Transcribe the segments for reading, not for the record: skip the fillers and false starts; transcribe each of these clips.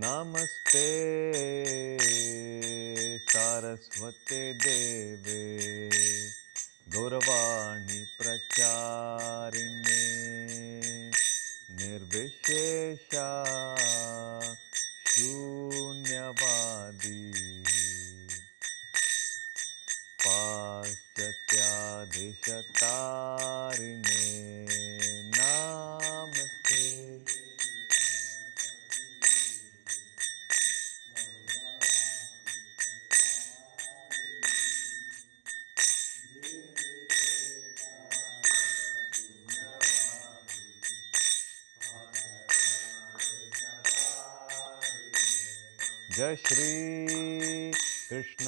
नमस्ते सारस्वते देवे गौरवाणी प्रचारिणे निर्विशेषा शून्यवादी पाश्चात्यादिशतारिणे नमस्ते। जय श्री कृष्ण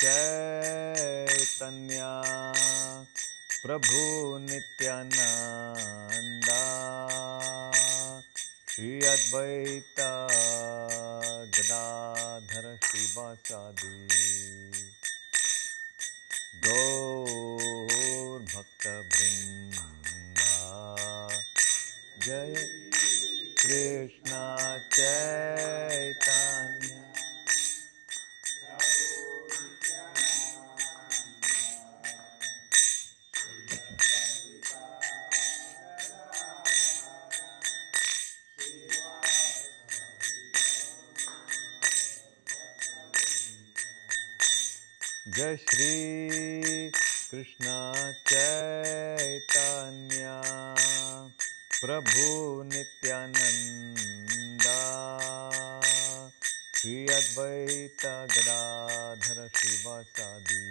चैतन्य प्रभु नित्यानंदा श्री अद्वैत गदाधर श्रीवासादि गौर भक्त वृंदा। जय कृष्ण चैतन्य जय श्री कृष्ण चैतन्य प्रभु नित्यानंदा श्री अद्वैत गदाधर श्रीवासादि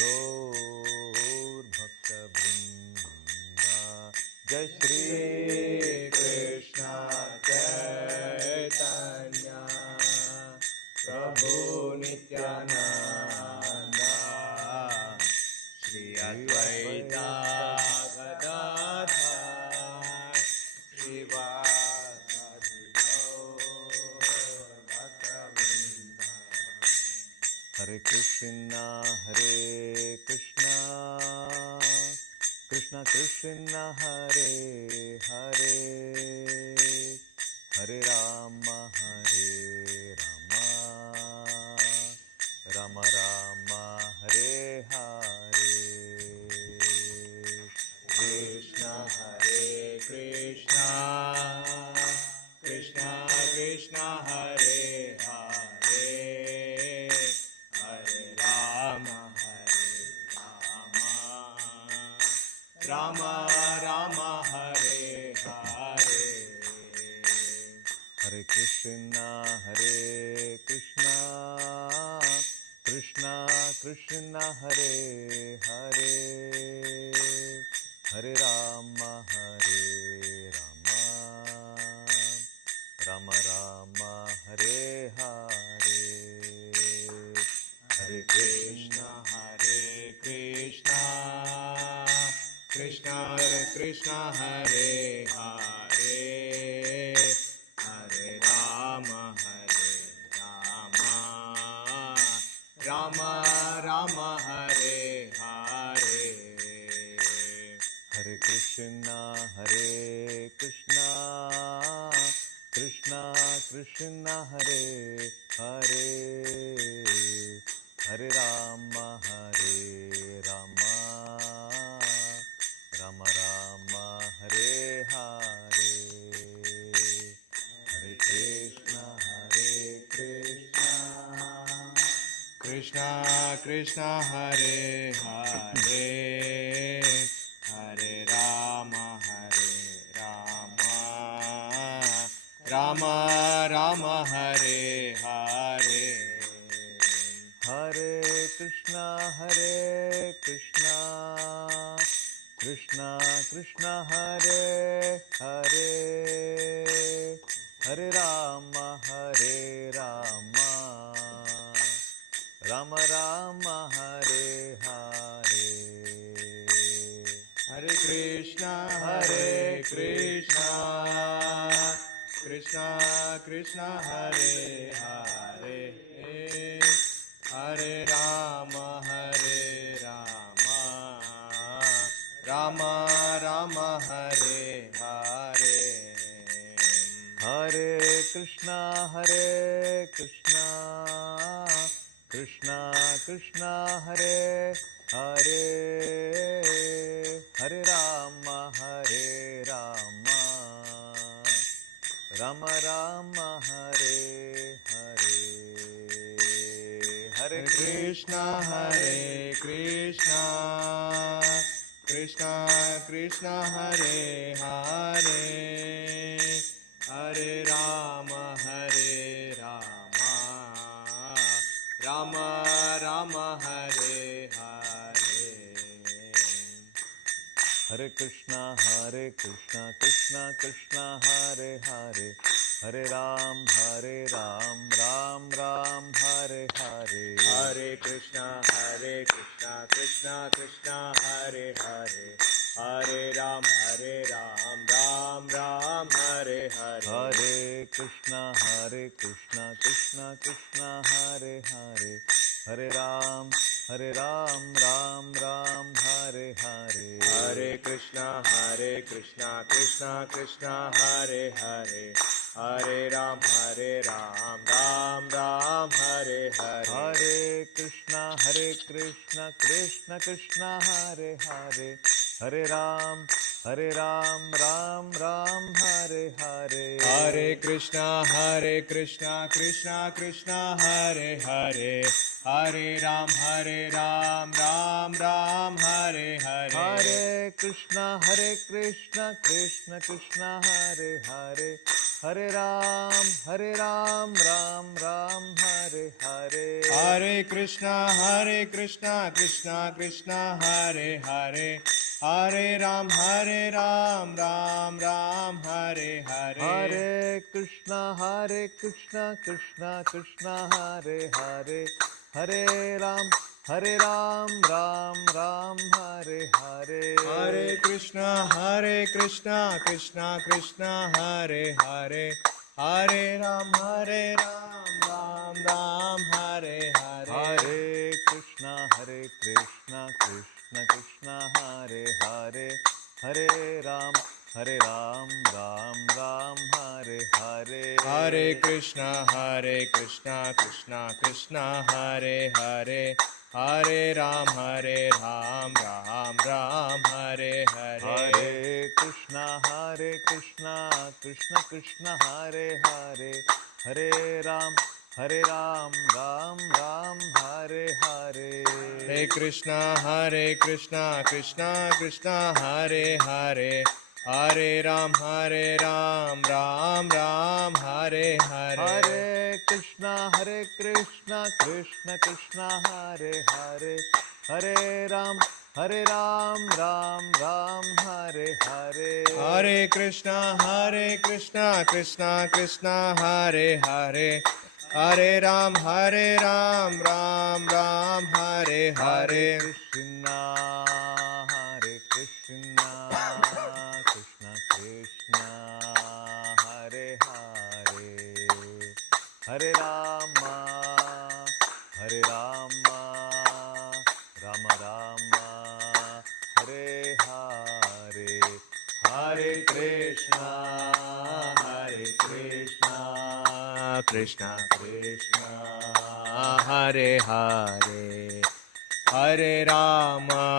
गौर भक्त वृंदा। जय श्री कृष्ण चैतन्य प्रभु नित्यानंदा श्री अद्वैत गदाधर श्रीवासादि गौर भक्त वृंदा। हरे Krishna Krishna Krishna Hare Hare Hare Ram Ram Ram Hare Hare Krishna Krishna Krishna Hare Hare Hare Ram Ram Ram Hare Hare Hare Krishna Krishna Krishna Hare Hare Hare Ram Ram Ram Hare Hare Hare Krishna Krishna Krishna Hare Hare Hare Ram Ram Ram Hare Hare Hare Krishna Krishna Krishna Hare Hare Hare Ram Ram Ram Hare Hare Hare Krishna Krishna Krishna Hare Hare Hare Ram Ram Ram Hare Hare Hare Krishna Krishna Krishna Hare Hare Hare Ram Ram Ram Hare Hare Hare Krishna Krishna Krishna Hare Hare Hare Ram Ram Ram Hare Hare Hare Krishna, Hare Krishna, Krishna Krishna, Hare Hare, Hare Rama, Hare Rama, Rama Rama, Hare Hare, Hare Krishna, Hare Krishna, Krishna Krishna, Hare Hare, Hare Rama, Hare Rama, Rama Rama, Hare Hare. Hare Krishna, Krishna Krishna, Hare Hare, Hare Ram, Ram Ram, Hare Hare. Hare Krishna, Krishna Krishna, Hare Hare, Hare Ram, Ram Ram, Hare Hare. Hare Krishna, Krishna Krishna, Hare Hare, Hare Ram, Ram Ram, Hare Hare. Hare Krishna, Krishna Krishna, Hare Hare, Hare Ram, Ram Ram, Hare Hare. Hare Krishna, Krishna Krishna, Hare Hare, Hare Ram, Ram Ram, Hare Hare. Hare Krishna, Krishna Krishna, Hare Hare, Hare Ram, Ram Ram, Hare Hare. Hare Krishna, Krishna Krishna, Hare Hare, Hare Ram, Ram Ram, Hare Hare. Hare Krishna, Krishna Krishna, Hare Hare, Hare Ram, Ram Ram, Hare Hare. Hare Krishna, Krishna Krishna, Hare Hare, Hare Ram, Ram Ram, Hare Hare. Hare Krishna, Krishna Krishna, Hare Hare, Hare Ram, Ram Ram, Hare Hare. Hare Krishna, Krishna Krishna, Hare Hare, Hare Ram, Ram Ram, Hare Hare. Hare Krishna, Krishna Krishna, Hare Hare, Hare Ram, Ram Ram, Hare Hare. Hare Krishna, Krishna Krishna, Hare Hare, Hare Ram, Ram Ram, Hare Hare. Hare Krishna, Krishna Krishna, Hare Hare, Hare Ram, Ram Ram, Hare Hare. Hare Krishna, Krishna Krishna, Hare Hare, Hare Ram, Ram Ram, Hare Hare. Hare Krishna, Krishna Krishna, Hare Hare, Hare Ram, Ram Ram, Hare Hare. Krishna, Krishna Krishna, Hare Hare, Hare Rama, Rama Rama, Hare Hare. Hare Krishna, Krishna Krishna, Hare Hare, Hare Rama,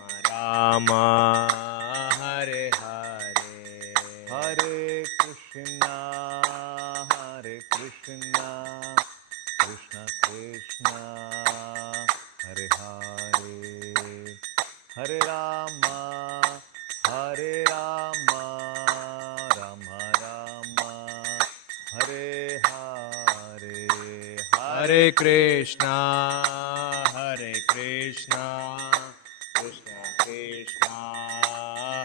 Rama Rama, Hare Hare. Hare Krishna, Krishna Krishna, Hare Hare, Hare Rama, Rama Rama, Hare Hare. Hare Krishna, Krishna Krishna,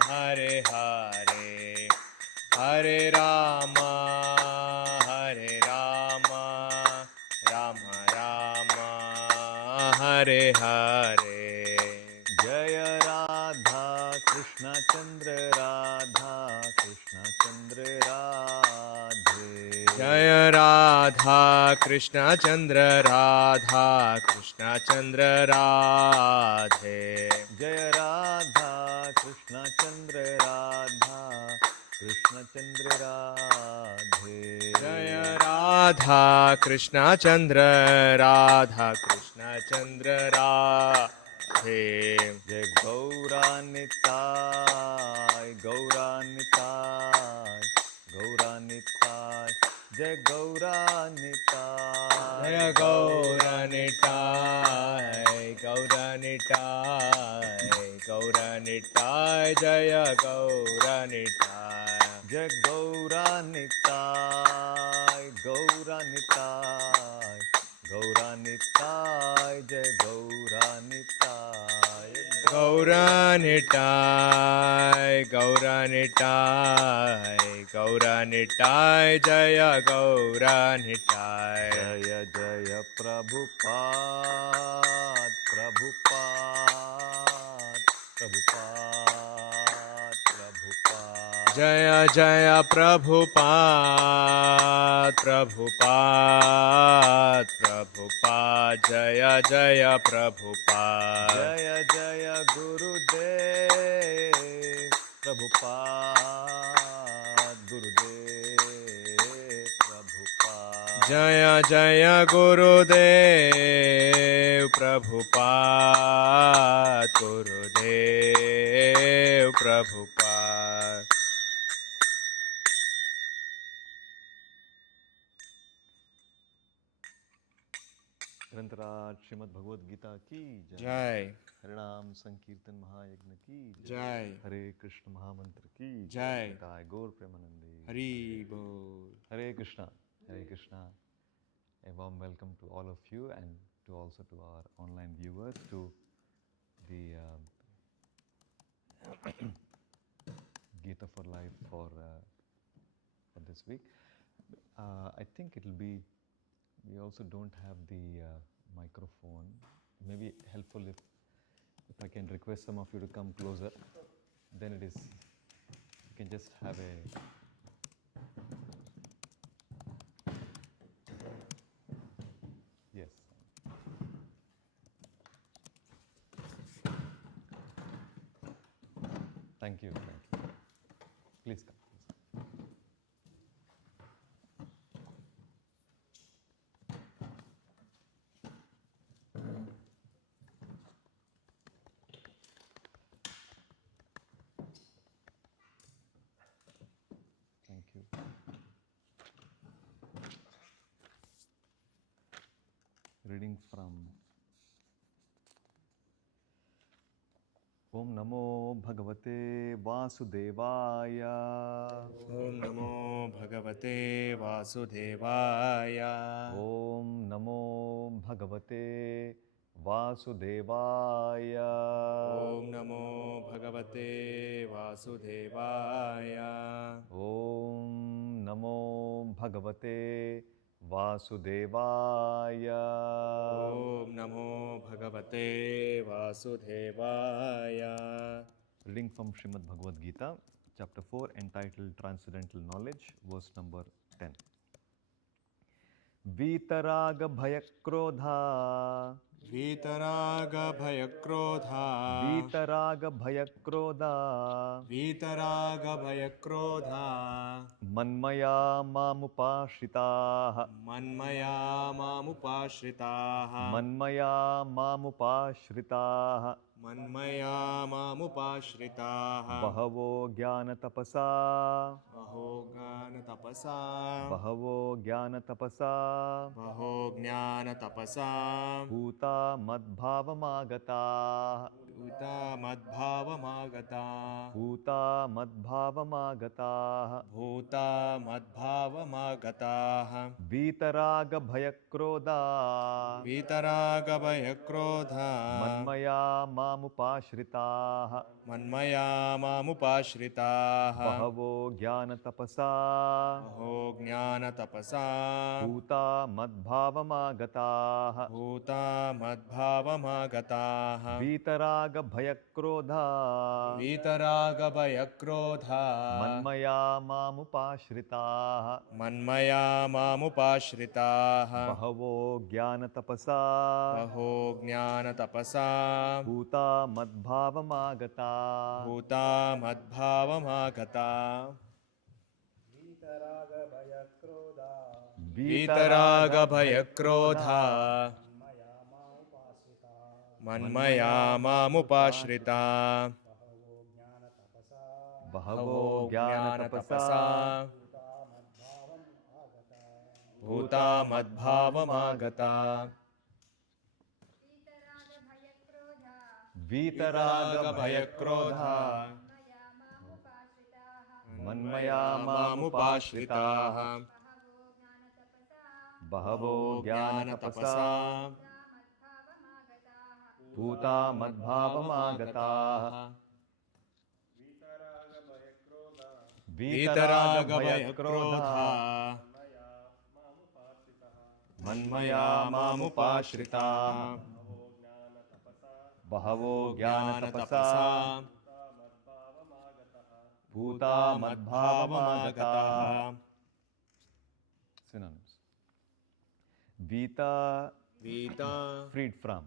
Hare Hare, Hare Rama, Rama Rama, Hare Hare. Jaya Radha Krishna Chandra, Radha Krishna Chandra, Radhe. Jaya Radha Krishna Chandra, Radha Krishna Chandra, Radhe. Jaya Radha Krishna Chandra, Radha Krishna Chandra Radhe. Jaya Radha Krishna Chandra Radha Krishna Chandra Radhe. Jai Gauranitai, Gauranitai, Gauranitai, Jai Gauranitai, Jaya Gauranitai, Gauranitai, Gauranitai, Jaya Gauranitai. Jai Gauranitai, Gauranitai, Gauranitai, Jai Gauranitai, Gauranitai, Gauranitai, Gauranitai, Jaya Gauranitai. Jaya Jaya Prabhupada, Prabhupada, Prabhupada, Prabhupada. Jaya Jaya Prabhupada, Prabhupada, Prabhupada, Jaya Jaya Prabhupada. Jaya Jaya Gurudev, Prabhupada, Gurudev, Prabhupada. Jaya Jaya Gurudev, Prabhupada, Gurudev, Prabhupada. Grantaraj Srimad Bhagavad Gita ki jai. Jai, Harinam Sankirtan Mahayagna ki Jai, Hare Krishna Mahamantra ki Jai. Nitai Gaur Premanande. Hari Bol. Hare Krishna. Hare Krishna. A warm welcome to all of you and to also to our online viewers to the Gita for Life for this week. I think it will be, we also don't have the microphone. Maybe helpful if I can request some of you to come closer. Then it is, you can just have a yes. Thank you. Thank you. Please come. Thank you. Reading from Om Namo Bhagavate Vasudevaya. Om Namo Bhagavate Vasudevaya. Om Namo Bhagavate Vasudevaya. Om Namo Bhagavate Vasudevaya. Om Namo Bhagavate Vasudevaya. Om Namo Bhagavate Vasudevaya. Reading from Srimad Bhagavad Gita, chapter 4, entitled Transcendental Knowledge, verse number 10. Vitaraga Bhayakrodha. Vitaraga Bhayakrodha. Vitaraga Bhayakrodha. Vitaraga Bhayakrodha. Manmaya Mamupashitaha. Manmaya Mamupashritaha. Manmaya Mamupashritaha. Manmaya Mamupashritaha. Bahavo Jnana Tapasa. Baho Jnana Tapasa. Bahavo Jnana Tapasa. Baho Jnana Tapasa. Bhuta Madbhavamagata. Bhuta Madbhavamagata. Bhuta Madbhavamagata. Bhuta Madbhavamagata. Vitaraga Bhayakrodha. Vitaraga Bhayakrodha. Manmaya Mamupashritaha. Manmaya Mamupashritaha. Bahavo Jnana Tapasa. Baho Jnana Tapasa. Bhuta Madbhavamagata. Bhuta Madbhavamagata. Vitaraga Bhayakrodha. Vitaraga Bhayakrodha. Manmaya Mamupashritaha. Manmaya Mamupashritaha. Bahavo Jnana Tapasa. Baho Jnana Tapasa. Bhuta Madbhavamagata. Bhuta Madbhavamagata. वीतरागभयक्रोधा मन्मया मामुपाश्रिता बहवो बहवो ज्ञानतपसा ज्ञानतपसा भूता मद्भावमागता वीतरागभयक्रोधा मन्मया मामुपाश्रिताः बहवो ज्ञानतपसा भूता मद्भावमागताः वीतरागभयक्रोधा मन्मया मामुपाश्रिताः बहवो ज्ञानतपसा भूता मद्भावमागताः. Synonyms. Vita, Vita, freed from.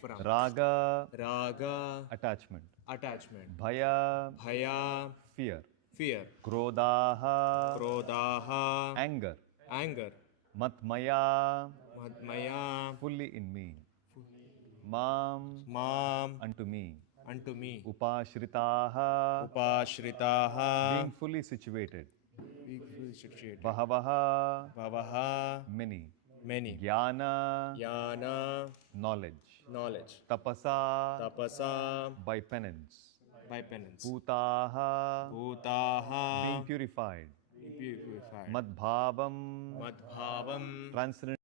from. Raga, Raga, attachment. attachment. Bhaya, Bhaya, fear. fear. Krodhaha, Krodhaha, anger. anger. Matmaya, Madmaya, fully in me. Mam, unto me. Unto me. Upashritaha, Upashritaha, being fully situated. being fully situated. Bhavaha, Bhavaha, many. many. Jnana, Jnana, knowledge. knowledge. Tapasa, Tapasa, by penance. by penance. Bhutaha, Bhutaha, being purified. purified. Madbhavam, Madbhavam, transcendent.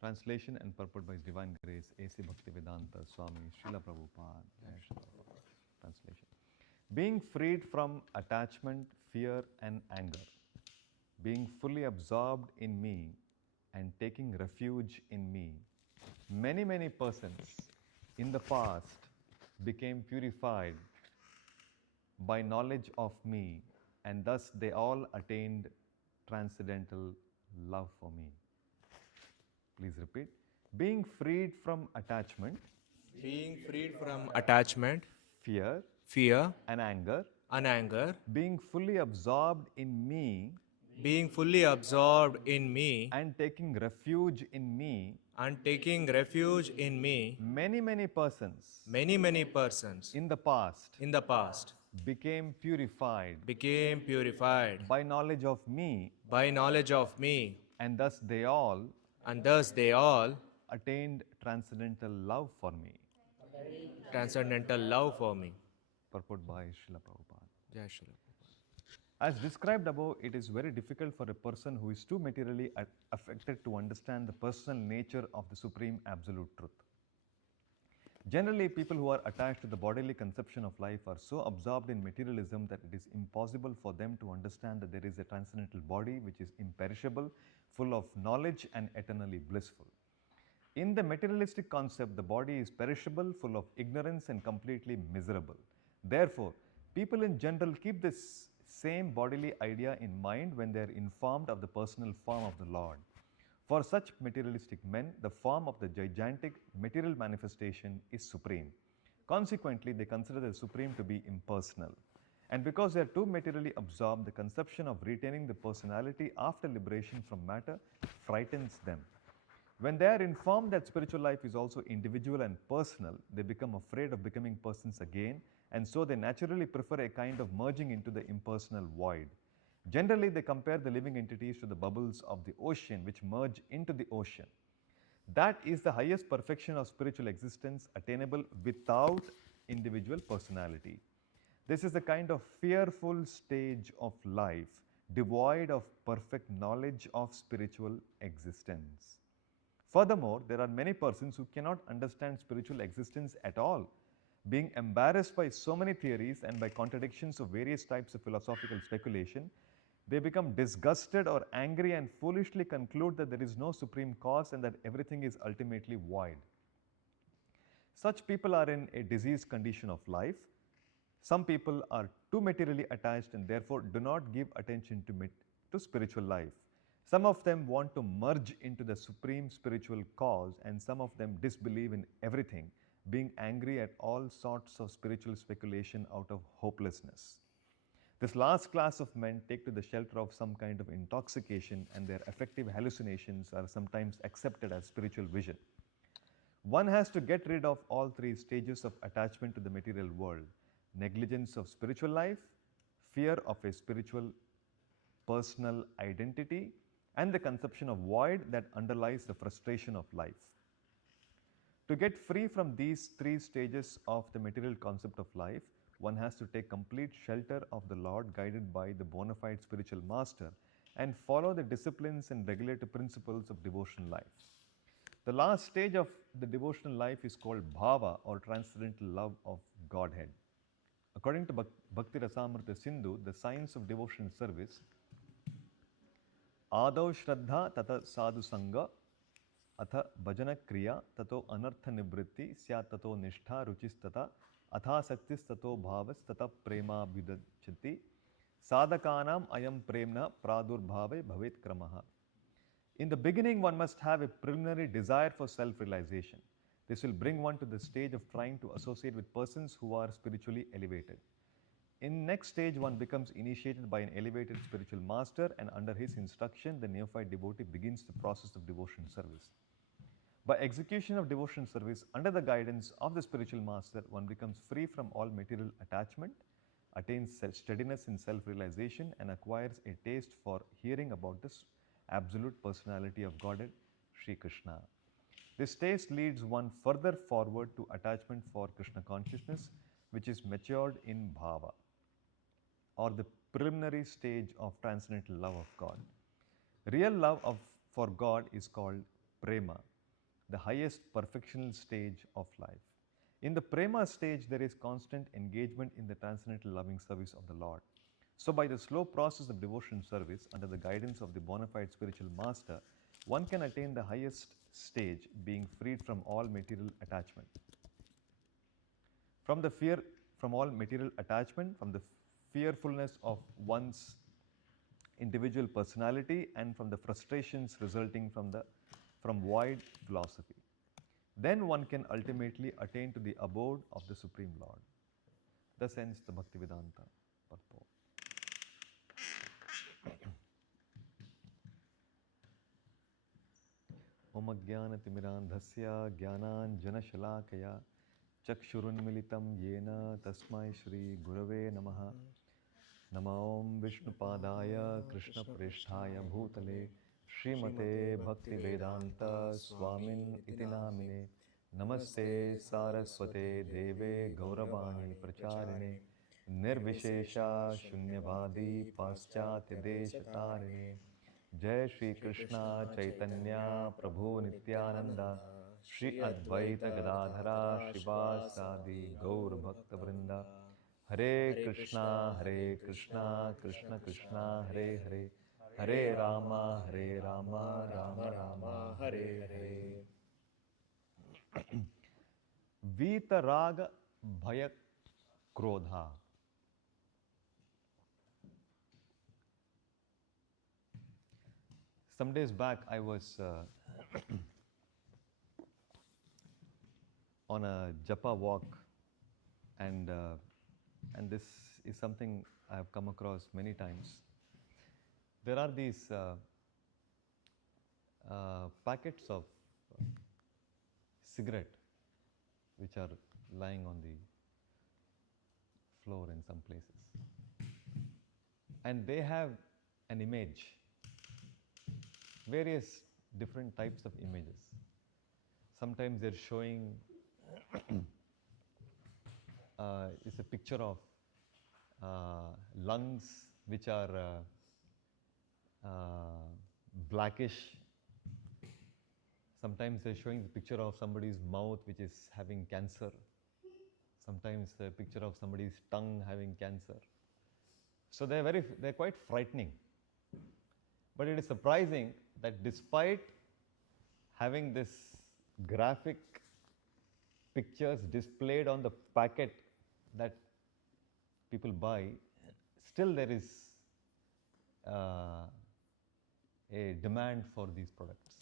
Translation and purport by His Divine Grace, A.C. Bhaktivedanta Swami Srila Prabhupada. Translation. Being freed from attachment, fear and anger, being fully absorbed in me and taking refuge in me, many persons in the past became purified by knowledge of me, and thus they all attained transcendental love for me. Please repeat. Being freed from attachment, being freed from attachment, fear, fear, and anger, being fully absorbed in me, fully absorbed in me, and taking refuge in me, and taking refuge in me, many persons many persons in the past became purified by knowledge of me, and thus they all attained transcendental love for me. Purport by Srila Prabhupada. Jai Shri. As described above, it is very difficult for a person who is too materially affected to understand the personal nature of the Supreme Absolute Truth. Generally, people who are attached to the bodily conception of life are so absorbed in materialism that it is impossible for them to understand that there is a transcendental body which is imperishable, full of knowledge and eternally blissful. In the materialistic concept, the body is perishable, full of ignorance and completely miserable. Therefore, people in general keep this same bodily idea in mind when they are informed of the personal form of the Lord. For such materialistic men, the form of the gigantic material manifestation is supreme. Consequently, they consider the Supreme to be impersonal. And because they are too materially absorbed, the conception of retaining the personality after liberation from matter frightens them. When they are informed that spiritual life is also individual and personal, they become afraid of becoming persons again, and so they naturally prefer a kind of merging into the impersonal void. Generally, they compare the living entities to the bubbles of the ocean which merge into the ocean. That is the highest perfection of spiritual existence attainable without individual personality. This is a kind of fearful stage of life devoid of perfect knowledge of spiritual existence. Furthermore, there are many persons who cannot understand spiritual existence at all. Being embarrassed by so many theories and by contradictions of various types of philosophical speculation, they become disgusted or angry and foolishly conclude that there is no supreme cause and that everything is ultimately void. Such people are in a diseased condition of life. Some people are too materially attached and therefore do not give attention to spiritual life. Some of them want to merge into the supreme spiritual cause, and some of them disbelieve in everything being angry at all sorts of spiritual speculation out of hopelessness. This last class of men take to the shelter of some kind of intoxication, and their affective hallucinations are sometimes accepted as spiritual vision. One has to get rid of all three stages of attachment to the material world: negligence of spiritual life, fear of a spiritual personal identity, and the conception of void that underlies the frustration of life. To get free from these three stages of the material concept of life, one has to take complete shelter of the Lord, guided by the bona fide spiritual master, and follow the disciplines and regulative principles of devotional life. The last stage of the devotional life is called bhava, or transcendental love of Godhead. According to Bhakti Rasamrita Sindhu, the science of devotional service: आदौ श्रद्धा तत साधु संग अथ भजन क्रिया ततो अनर्थ निवृत्ति स्यात् ततो निष्ठा रुचिस्तथा अथासक्तिस्ततो भावस्ततः प्रेमाभ्युदच्छति साधकानाम अयम प्रेम्णा प्रादुर्भावे भवेत् क्रमः. In the beginning, one must have a preliminary desire for self-realization. This will bring one to the stage of trying to associate with persons who are spiritually elevated. In next stage, one becomes initiated by an elevated spiritual master, and under his instruction, the neophyte devotee begins the process of devotion service. By execution of devotion service under the guidance of the spiritual master, one becomes free from all material attachment, attains steadiness in self-realization, and acquires a taste for hearing about this absolute personality of Godhead, Sri Krishna. This taste leads one further forward to attachment for Krishna consciousness, which is matured in bhava, or the preliminary stage of transcendental love of God. Real love for God is called prema, the highest perfectional stage of life. In the prema stage, there is constant engagement in the transcendental loving service of the Lord. So by the slow process of devotion service under the guidance of the bona fide spiritual master, one can attain the highest stage, being freed from all material attachment. From the fear, from all material attachment, from the fearfulness of one's individual personality, and from the frustrations resulting from void philosophy. Then one can ultimately attain to the abode of the Supreme Lord. Thus ends the Bhaktivedanta purport. Om Ajnanatimirandhasya Jnananjanashalakaya Chakshurunmilitam Yena Tasmai Shri Gurave Namaha. Namo Om Vishnupadaya Krishna Presthaya Bhutale Srimate Bhaktivedanta Swamin Iti Namine. Namaste Saraswate Deve Gauravani Pracharine Nirvishesha Shunyavadi Paschatya Deshatarine. Jai Shri Krishna Chaitanya Prabhu Nityananda Shri Advaita Gadadhara Shivasadi Gaur Bhakta Vrinda. Hare Krishna Krishna Krishna Hare Hare Hare Rama Rama Rama Hare Hare. Vitaraga Bhaya Krodha. Some days back, I was on a japa walk, and this is something I have come across many times. There are these packets of cigarette which are lying on the floor in some places, and they have an image, various different types of images. Sometimes they're showing it's a picture of lungs which are blackish. Sometimes they're showing the picture of somebody's mouth which is having cancer. Sometimes a picture of somebody's tongue having cancer. So they're quite frightening. But it is surprising that despite having this graphic pictures displayed on the packet that people buy, still there is a demand for these products.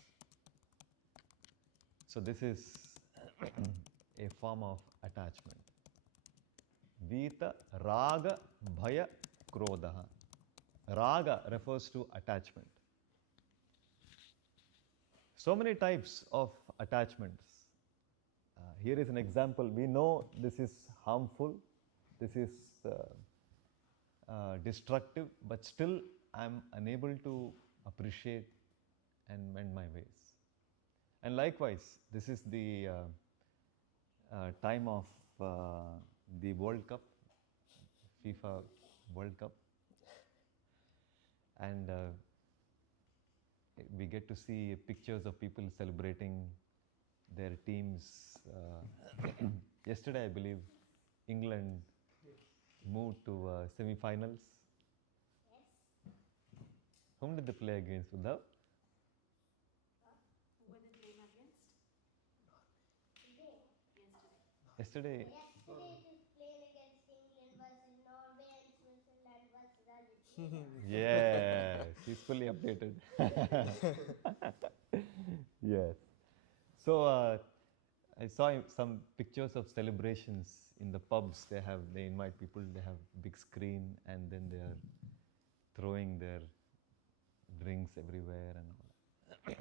So this is a form of attachment. Vita raga bhaya krodha. Raga refers to attachment. So many types of attachments. Here is an example. We know this is harmful, this is destructive, but still I am unable to appreciate and mend my ways. And likewise, this is the time of the World Cup, FIFA World Cup, and we get to see pictures of people celebrating their teams. Yesterday, I believe, England moved to semi-finals. Yes. Whom did they play against, Uddhav? Who were they playing against? Yesterday. Yesterday it was playing against England versus Norway and Switzerland versus Argentina. Yes, he's fully updated. Yes. So I saw some pictures of celebrations in the pubs. They invite people. They have big screen, and then they are throwing their drinks everywhere and all that.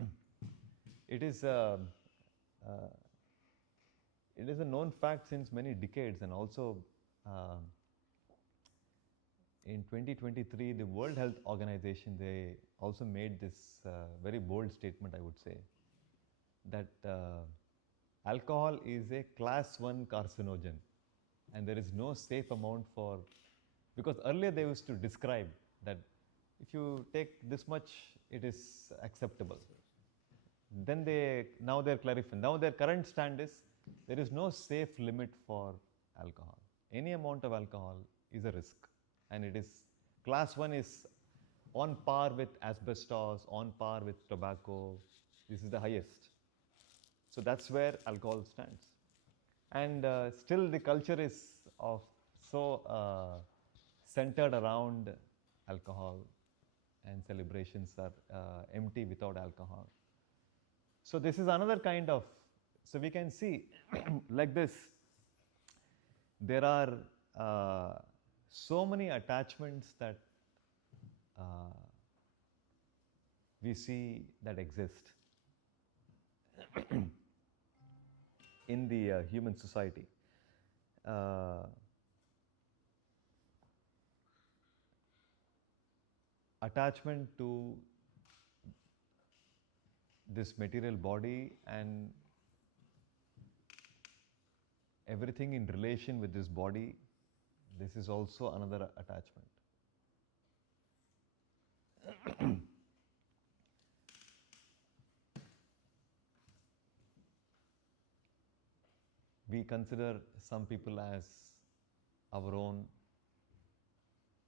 It is a known fact since many decades, and also in 2023, the World Health Organization, they also made this very bold statement, I would say, that alcohol is a class 1 carcinogen, and there is no safe amount for, because earlier they used to describe that if you take this much, it is acceptable. Then now they're clarifying. Now their current stand is, there is no safe limit for alcohol. Any amount of alcohol is a risk. And it is, class 1 is on par with asbestos, on par with tobacco. This is the highest. So that's where alcohol stands. And still the culture is so centered around alcohol, and celebrations are empty without alcohol. So this is another kind of, so we can see like this, there are so many attachments that we see that exist in the human society. Attachment to this material body and everything in relation with this body, this is also another attachment. We consider some people as our own.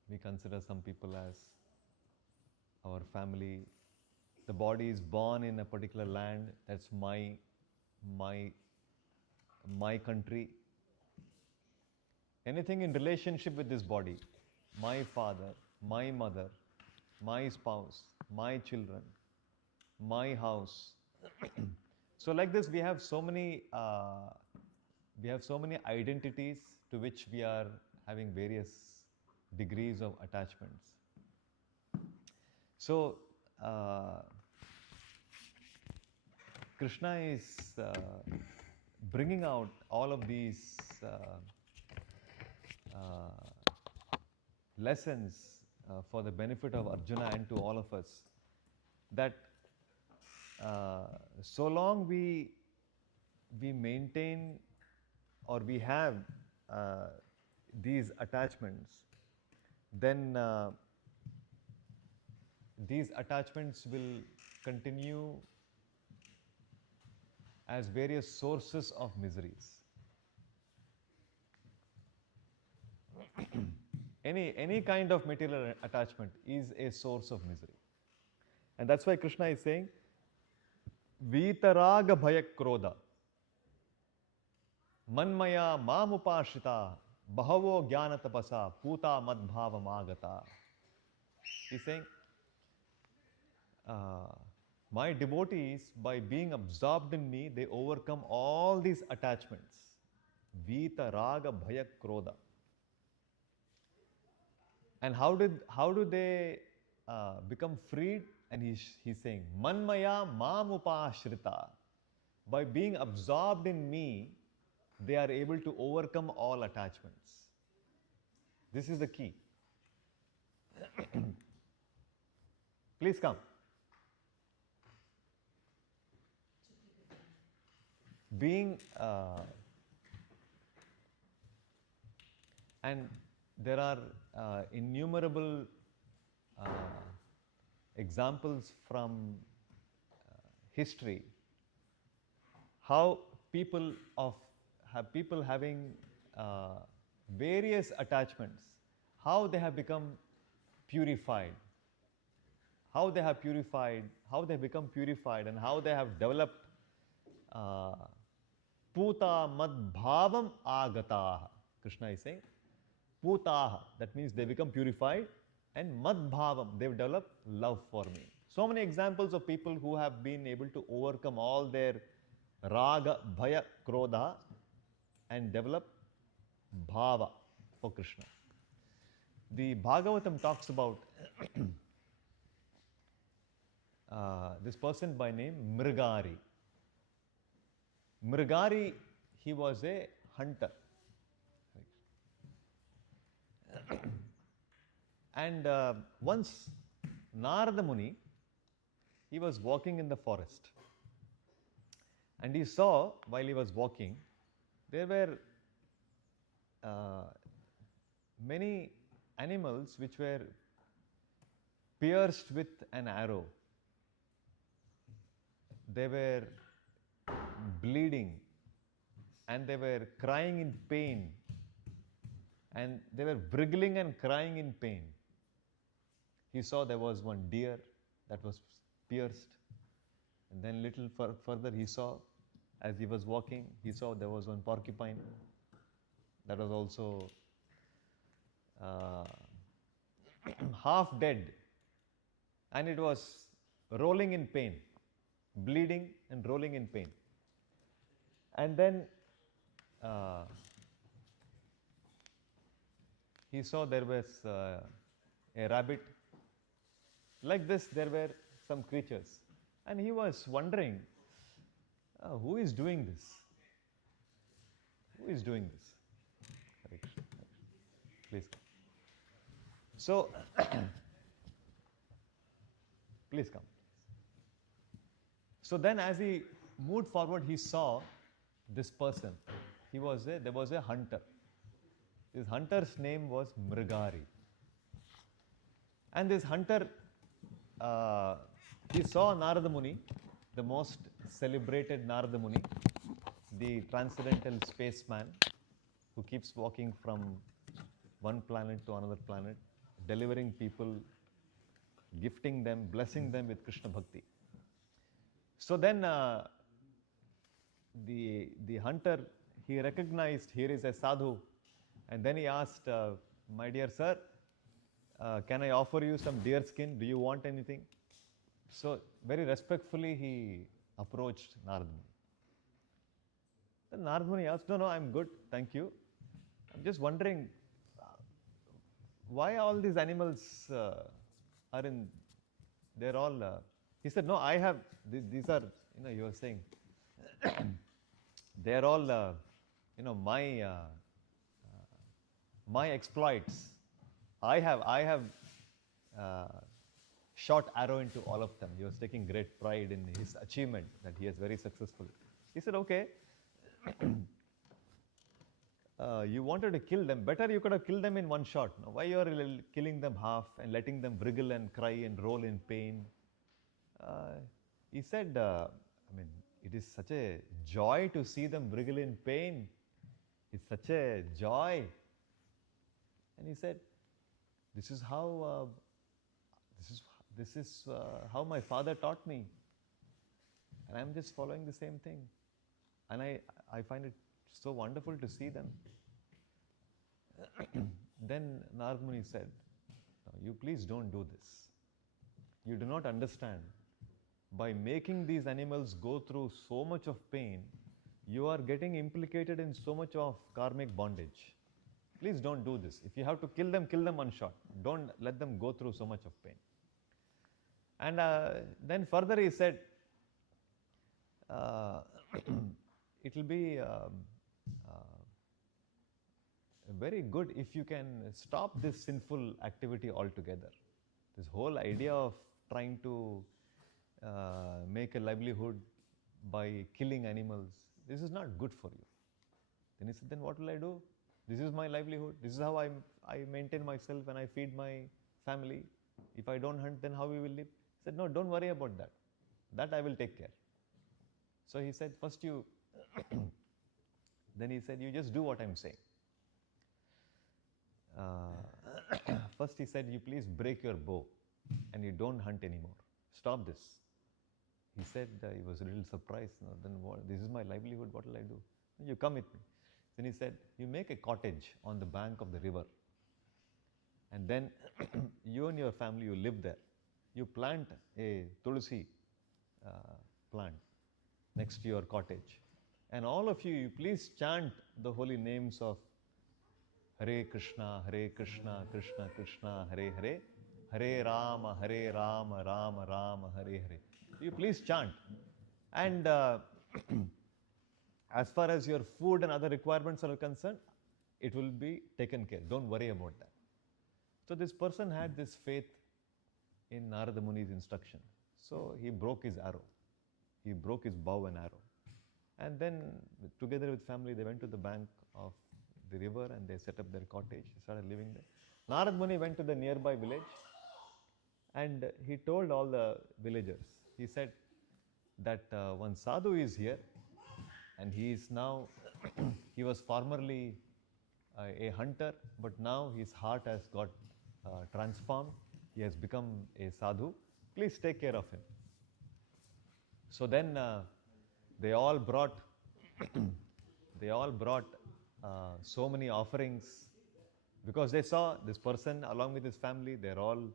We consider some people as our family. The body is born in a particular land. That's my country. Anything in relationship with this body, my father, my mother, my spouse, my children, my house. So like this, we have so many identities to which we are having various degrees of attachments. So Krishna is bringing out all of these lessons for the benefit of Arjuna and to all of us, that so long we maintain or we have these attachments, then these attachments will continue as various sources of miseries. Any kind of material attachment is a source of misery. And that's why Krishna is saying, Vitaraga bhaya krodha manmaya mamupashita bahavo jnana tapasa puta madbhava magata. He's saying, my devotees, by being absorbed in me, they overcome all these attachments. Vita Raga Bhaya Krodha. And how do they become freed? And he's saying, Manmaya Mamupashrita. By being absorbed in me, they are able to overcome all attachments. This is the key. Please come. Being and there are innumerable examples from history how people having various attachments, how they have become purified, how they have become purified, and how they have developed Puta mad bhavam agataha. Krishna is saying, Putaha, that means they become purified, and mad bhavam, they've developed love for me. So many examples of people who have been able to overcome all their raga, bhaya, krodha and develop bhava for Krishna. The Bhagavatam talks about this person by name Mrigari. Mrigari, he was a hunter. And once Narada Muni, he was walking in the forest. And he saw, while he was walking, there were many animals which were pierced with an arrow. They were bleeding and they were crying in pain, and they were wriggling and crying in pain. He saw there was one deer that was pierced, and then little further he saw, as he was walking, he saw there was one porcupine that was also half dead, and it was rolling in pain, bleeding and rolling in pain. And then he saw there was a rabbit. Like this, there were some creatures. And he was wondering, who is doing this? Who is doing this? Please. So, please come. So then as he moved forward, he saw this person. There was a hunter. This hunter's name was Mrigari. And this hunter, he saw Narada Muni, the most celebrated Narada Muni, the transcendental spaceman who keeps walking from one planet to another planet, delivering people, gifting them, blessing them with Krishna Bhakti. So then the hunter, he recognized here is a sadhu, and then he asked, my dear sir, can I offer you some deer skin? Do you want anything? So very respectfully he approached Narada Muni. Then Narada Muni asked, no, I'm good, thank you. I'm just wondering, why all these animals are in, they're all, he said, no, I have, these are, you were saying, they're all, my exploits. I have shot arrow into all of them. He was taking great pride in his achievement that he is very successful. He said, okay, you wanted to kill them. Better you could have killed them in one shot. Now, why you are killing them half and letting them wriggle and cry and roll in pain? He said, it is such a joy to see them wriggle in pain. It's such a joy. And he said, this is how my father taught me, and I'm just following the same thing, and I find it so wonderful to see them. Then Narada Muni said, no, you please don't do this. You do not understand. By making these animals go through so much of pain, you are getting implicated in so much of karmic bondage. Please don't do this. If you have to kill them one shot. Don't let them go through so much of pain. And then further he said, it will be very good if you can stop this sinful activity altogether. This whole idea of trying to make a livelihood by killing animals, this is not good for you. Then he said, then what will I do? This is my livelihood. This is how I maintain myself and I feed my family. If I don't hunt, then how we will live? He said, no, don't worry about that. That I will take care. So he said, first you, then he said, you just do what I'm saying. First he said, you please break your bow and you don't hunt anymore. Stop this. He said, he was a little surprised. No, then what, this is my livelihood, what will I do? You come with me. Then he said, you make a cottage on the bank of the river. And then you and your family, you live there. You plant a tulsi plant next to your cottage. And all of you, you please chant the holy names of Hare Krishna, Krishna Krishna, Hare Hare, Hare Rama, Rama Rama, Hare Hare. You please chant. And as far as your food and other requirements are concerned, it will be taken care. Don't worry about that. So this person had this faith in Narada Muni's instruction. So he broke his arrow. He broke his bow and arrow. And then together with family, they went to the bank of the river and they set up their cottage, started living there. Narada Muni went to the nearby village and he told all the villagers, he said that one sadhu is here and he is now, he was formerly a hunter, but now his heart has got transformed. He has become a sadhu. Please take care of him. So then they all brought so many offerings because they saw this person along with his family. They're all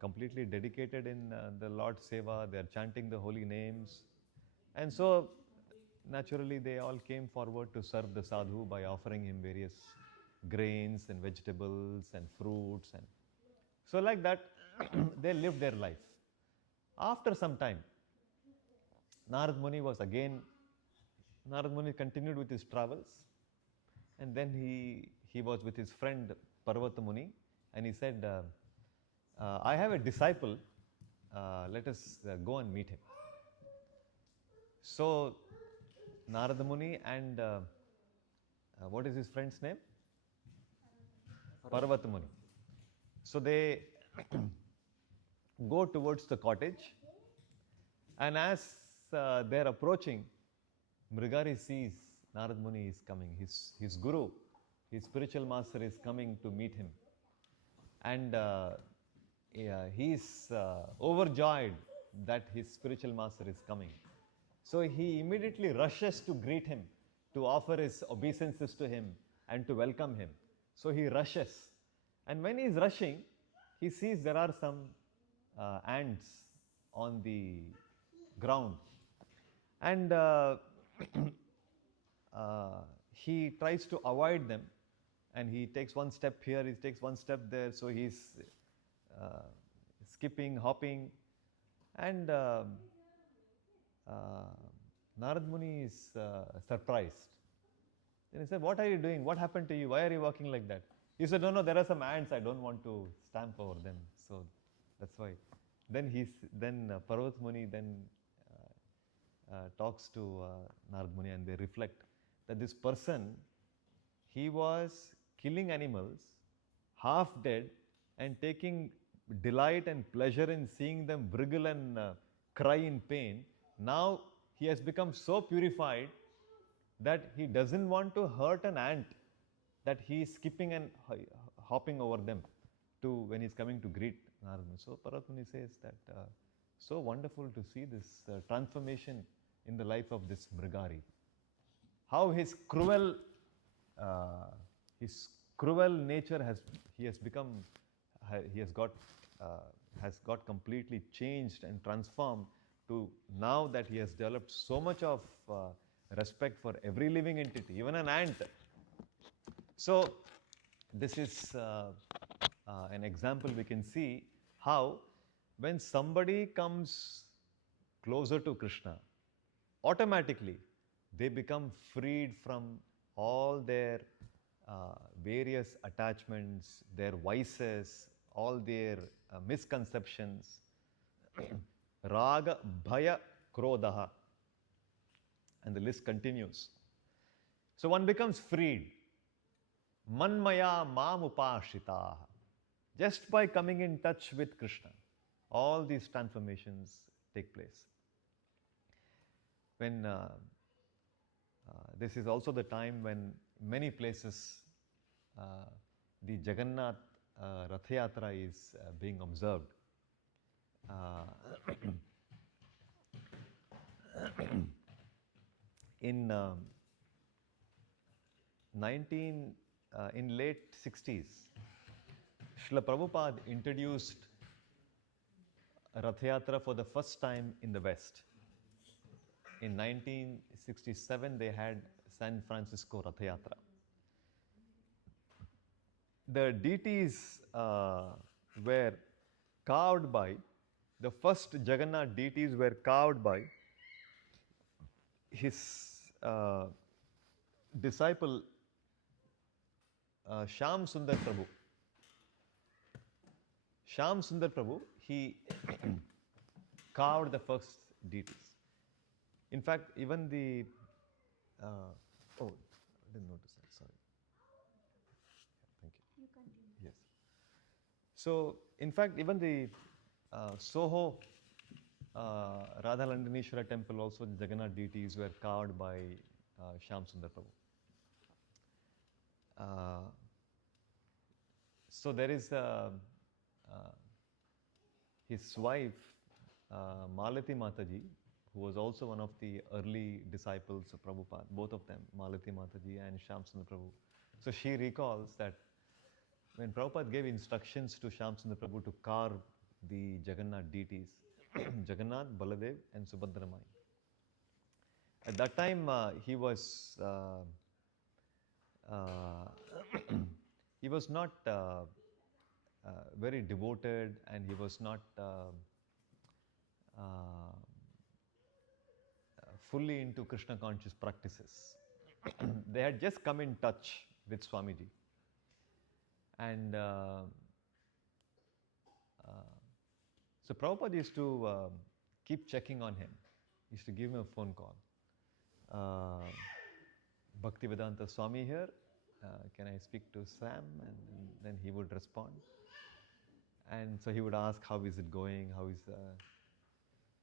completely dedicated in the Lord's Seva. They're chanting the holy names. And so naturally they all came forward to serve the sadhu by offering him various grains and vegetables and fruits. And so like that, they lived their life. After some time, Narada Muni continued with his travels, and then he was with his friend Parvata Muni, and he said, I have a disciple, let us go and meet him. So Narada Muni and what is his friend's name? Parvata Muni. So they go towards the cottage, and as they're approaching, Mrigari sees Narada Muni is coming. His guru, his spiritual master is coming to meet him. And he's overjoyed that his spiritual master is coming. So he immediately rushes to greet him, to offer his obeisances to him and to welcome him. So he rushes. And when he's rushing, he sees there are some ants on the ground. And he tries to avoid them, and he takes one step here, he takes one step there, so he's skipping, hopping, and Narada Muni is surprised. Then he said, what are you doing? What happened to you? Why are you walking like that? He said, no, there are some ants, I don't want to stamp over them, so that's why. Then Parvat Muni then talks to Narada Muni, and they reflect that this person, he was killing animals, half dead, and taking delight and pleasure in seeing them wriggle and cry in pain. Now he has become so purified that he doesn't want to hurt an ant, that he is skipping and hopping over them when he's coming to greet Narada Muni. So Parvat Muni says that so wonderful to see this transformation in the life of this Mrigari. How his cruel nature has got completely changed and transformed to now that he has developed so much of respect for every living entity, even an ant. So this is an example we can see how when somebody comes closer to Krishna, automatically they become freed from all their various attachments, their vices, all their misconceptions. Raga, Bhaya, Krodha. And the list continues. So one becomes freed. Manmaya mamupashita. Just by coming in touch with Krishna, all these transformations take place. When this is also the time when many places the Jagannath Rath Yatra is being observed. In in late 60s, Srila Prabhupada introduced Rath Yatra for the first time in the West. In 1967, they had San Francisco Rath Yatra. The deities were carved by, the first Jagannath deities were carved by his disciple Shyam Sundar Prabhu. Shyam Sundar Prabhu, he carved the first deities. In fact, even the, oh, I didn't notice that, sorry. Thank you. You continue. Yes. So, in fact, even the Soho Radha Landaneshwara temple also, the Jagannath deities were carved by Shyam Sundar Prabhu. So there is his wife, Malati Mataji, who was also one of the early disciples of Prabhupada, both of them, Malati Mataji and Shyam Sundar Prabhu. So she recalls that when Prabhupada gave instructions to Shyam Sundar Prabhu to carve the Jagannath deities, Jagannath, Baladev and Subhadramai. At that time, he was not very devoted, and he was not fully into Krishna conscious practices. They had just come in touch with Swamiji. And so Prabhupada used to keep checking on him. He used to give him a phone call. Bhaktivedanta Swami here, can I speak to Sam? And then he would respond. And so he would ask, how is it going? How is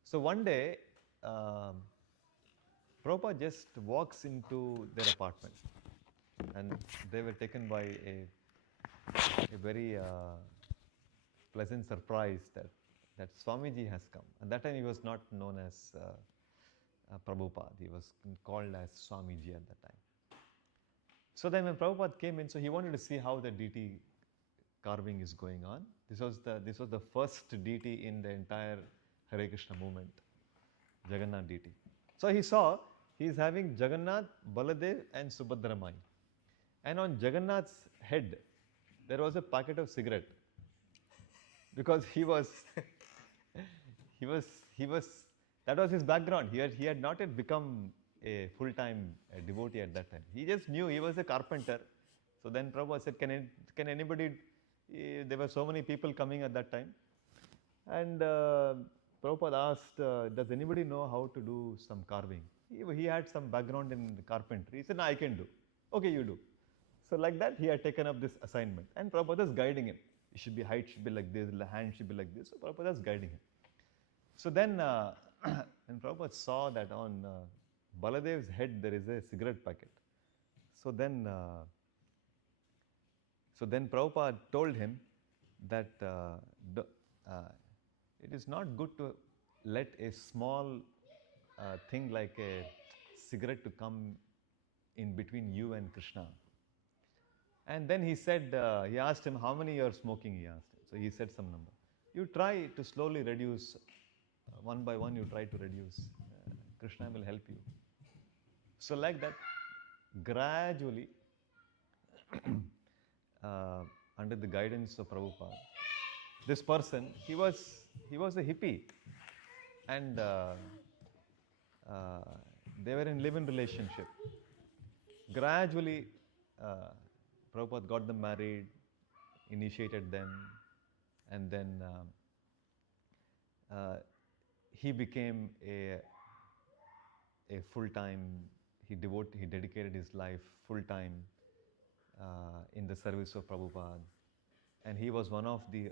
So one day, Prabhupada just walks into their apartment, and they were taken by a very pleasant surprise that Swamiji has come. At that time, he was not known as Prabhupada. He was called as Swamiji at that time. So then when Prabhupada came in, so he wanted to see how the deity carving is going on. This was the first deity in the entire Hare Krishna movement, Jagannath deity. So he saw he is having Jagannath, Baladev and Subhadramai. And on Jagannath's head, there was a packet of cigarette. Because he was, that was his background. He had not yet become a full-time devotee at that time. He just knew he was a carpenter. So then Prabhupada said, can anybody, there were so many people coming at that time. And Prabhupada asked, does anybody know how to do some carving? He had some background in carpentry. He said, no, I can do. Okay, you do. So like that, he had taken up this assignment. And Prabhupada is guiding him. Height should be like this, the hand should be like this. So Prabhupada is guiding him. So then, when Prabhupada saw that on Baladev's head there is a cigarette packet. So then Prabhupada told him that it is not good to let a small thing like a cigarette to come in between you and Krishna. And then he said, he asked him, how many you are smoking, he asked him. So he said some number. You try to slowly reduce, one by one you try to reduce. Krishna will help you. So like that, gradually, under the guidance of Prabhupada, this person, he was a hippie, and they were in live-in relationship. Gradually, Prabhupada got them married, initiated them, and then he became a full-time, he dedicated his life full-time in the service of Prabhupada. And he was one of the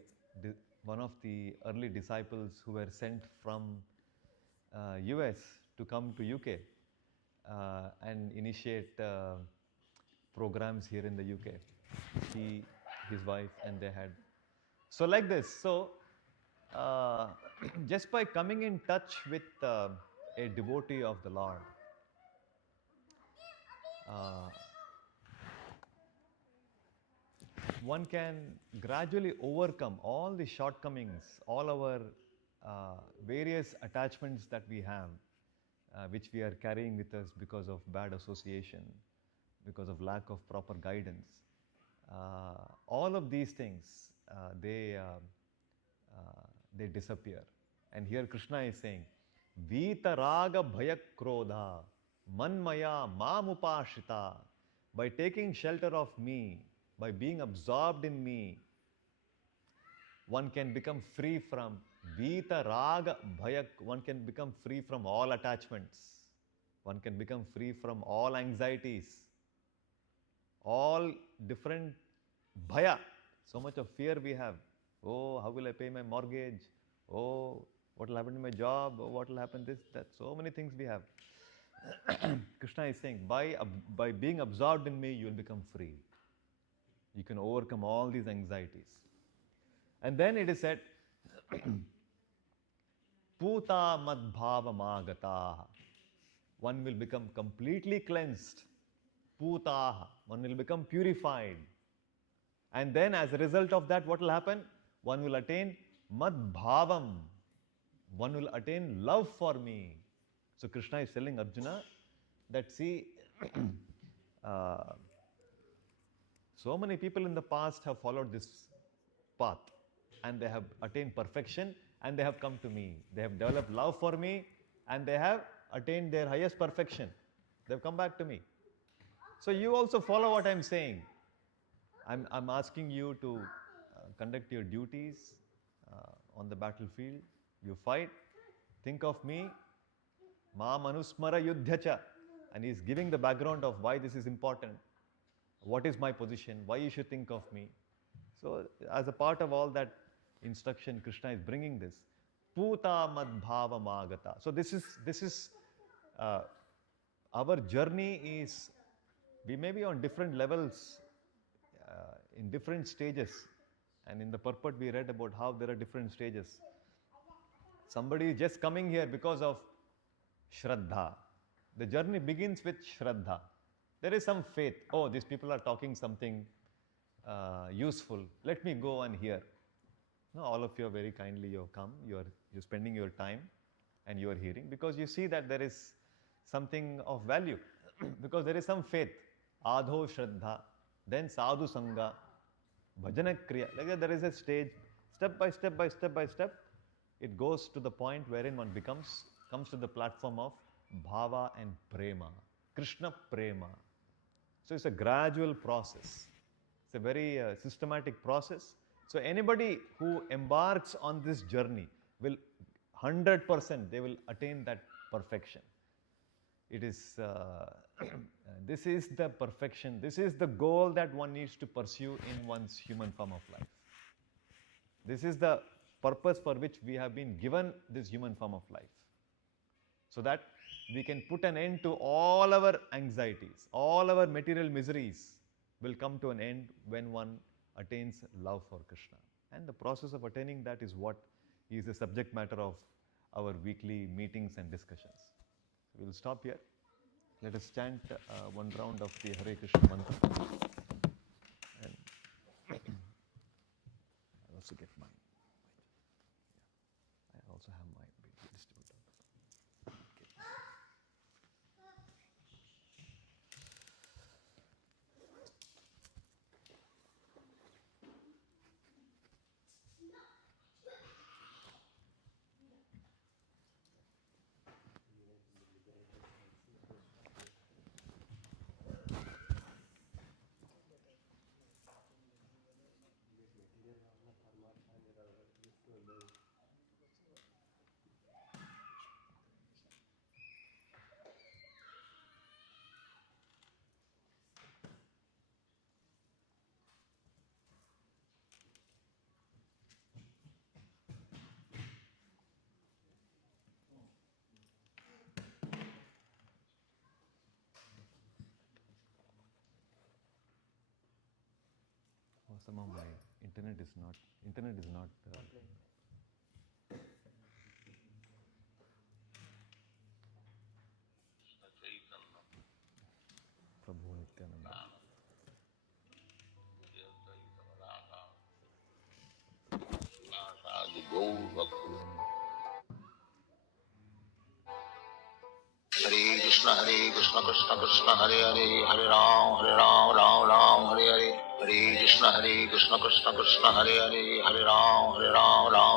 early disciples who were sent from US to come to UK and initiate programs here in the UK. He, his wife, and they had. So like this. So just by coming in touch with a devotee of the Lord, one can gradually overcome all the shortcomings, all our various attachments that we have, which we are carrying with us because of bad association, because of lack of proper guidance. All of these things, they disappear. And here Krishna is saying, Vita raga bhaya krodha manmaya mamupashita. By taking shelter of me, by being absorbed in me, one can become free from Vita raga bhaya, one can become free from all attachments. One can become free from all anxieties, all different bhaya. So much of fear we have. Oh, how will I pay my mortgage? Oh, what will happen to my job? Oh, what will happen this, that? So many things we have. Krishna is saying, by being absorbed in me, you will become free. You can overcome all these anxieties. And then it is said, Puta madbhava magataha. One will become completely cleansed. Putaha. One will become purified. And then as a result of that, what will happen? One will attain madbhavam. One will attain love for me. So Krishna is telling Arjuna that, see, so many people in the past have followed this path and they have attained perfection and they have come to me. They have developed love for me and they have attained their highest perfection. They have come back to me. So you also follow what I'm saying. I'm asking you to conduct your duties on the battlefield. You fight. Think of me. Ma manusmara yuddhacha. And he's giving the background of why this is important. What is my position? Why you should think of me? So as a part of all that instruction, Krishna is bringing this. Puta madbhava magata. So this is our journey is, we may be on different levels, in different stages. And in the purport we read about how there are different stages. Somebody is just coming here because of Shraddha. The journey begins with Shraddha. There is some faith. Oh, these people are talking something useful. Let me go and hear. No, all of you are very kindly, you have come. You're spending your time and you are hearing because you see that there is something of value. Because there is some faith. Adho Shraddha. Then Sadhu Sangha. Bhajana Kriya. Like that, there is a stage. Step by step by step by step, it goes to the point wherein one comes to the platform of Bhava and Prema. Krishna Prema. So it's a gradual process. It's a very systematic process. So anybody who embarks on this journey will 100% they will attain that perfection. It is, this is the perfection. This is the goal that one needs to pursue in one's human form of life. This is the purpose for which we have been given this human form of life. So that we can put an end to all our anxieties, all our material miseries will come to an end when one attains love for Krishna. And the process of attaining that is what is the subject matter of our weekly meetings and discussions. We will stop here. Let us chant one round of the Hare Krishna mantra. And I'll also get mine. I also have mine distributed. Okay. somehow my internet is not. Prabhu Nityananda. Hare Krishna, Krishna Krishna, Hare Hare, Hare Ram, Ram Ram, Hare Hare. Hare Krishna, Krishna Krishna, Hare Hare, Hare Ram,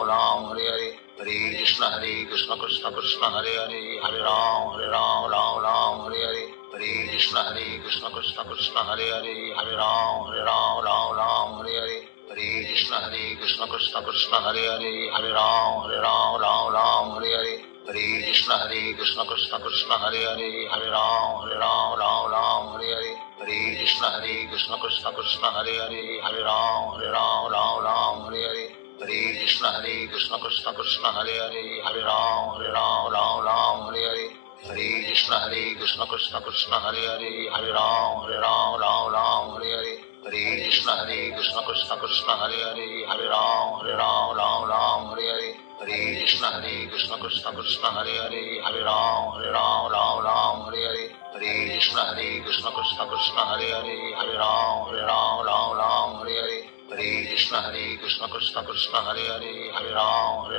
Ram Hare Hare. Hare Krishna, Krishna Krishna, Hare Hare, Hare Ram, Ram Hare Hare. Hare Krishna, Krishna Krishna, Hare Hare, Hare Ram, Ram Hare Hare. Hare Krishna, Krishna Krishna, Hare Hare, Hare Ram, Ram Hare Hare. Hare Krishna, Krishna Krishna, Hare Hare, Hare Ram, Ram Hare Hare. Hare Krishna, Krishna Krishna, Hare Hare, Hare Ram, Ram Hare Hare. Hare Krishna, Krishna Krishna, Hare Hare, Hare Ram, Ram Hare Hare. Hare Krishna, Krishna Krishna, Hare Hare, Hare Ram, Ram Hare Hare. Hare Krishna, Krishna Krishna, Hare Hare, Hare Ram, Ram Hare Hare. Hare Krishna, Krishna Krishna, Hare Hare, Hare Ram, Ram Hare Hare. Hare Krishna, Krishna Krishna, Hare Hare, Hare Ram, Ram Hare Hare. Hare Krishna, Krishna Krishna, Hare Hare, Hare Ram, Ram Hare Hare. Hare Krishna, Krishna Krishna, Hare Hare, Hare Ram, Ram Hare Hare. Hare Krishna, Krishna Krishna, Hare Hare, Hare Ram, Ram Hare Hare. Hare Krishna, Krishna Krishna, Hare Hare, Hare Ram,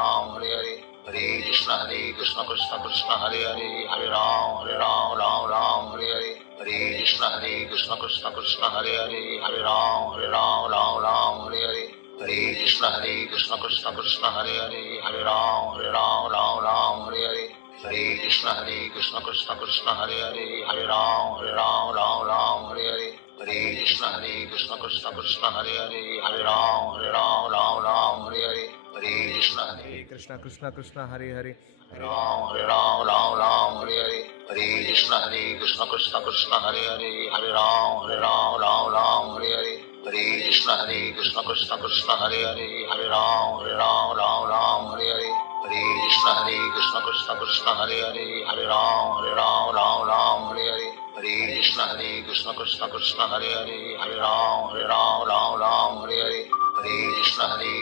Ram Hare Hare. Hare Krishna, Krishna Krishna, Hare Hare, Hare Ram, Ram Hare Hare. Hare Krishna, Krishna Krishna, Hare Hare, Hare Ram, Ram Hare Hare. Hare Krishna, Krishna Krishna Krishna, Hare Hare, Hare Ram, Ram Hare Hare. Hare Krishna, Krishna Krishna, Hare Hare, Hare Ram, Ram Hare Hare. Hare Krishna, Krishna Krishna, Hare Hare, Hare Ram, Ram Hare Hare. Hare Krishna, Krishna Krishna, Hare Hare, Hare Ram, Ram Hare Hare. Hare Krishna, Krishna Krishna, Hare Hare, Hare Ram, Ram Hare Hare. Hare Krishna, Krishna Krishna, Hare Hare, Hare Ram, Ram Hare Hare. Hare Krishna, Krishna Krishna, Hare Hare, Hare Ram, Ram Hare Hare. Hare Krishna, Krishna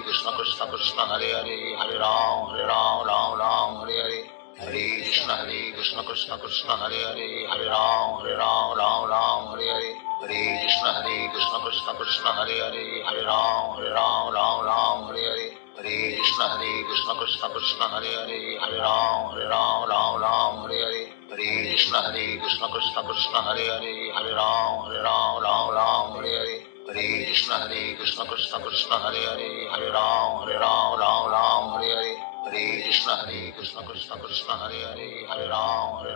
Krishna, Hare Hare, Hare Ram, Ram Hare Hare. Hare Krishna, Krishna Krishna, Hare Hare, Hare Ram, Ram Hare Hare. Hare Krishna, Krishna Krishna, Hare Hare, Hare Ram, Ram Hare Hare. Hare Krishna, Krishna Krishna, Hare Hare, Hare Ram, Ram Hare Hare. Hare Krishna, Krishna Krishna, Hare Hare, Hare Ram, Ram Hare Hare. Hare Krishna, Krishna Krishna, Hare Hare, Hare Ram, Ram Hare Hare. Hare Krishna, Krishna Krishna, Hare Hare, Hare Ram,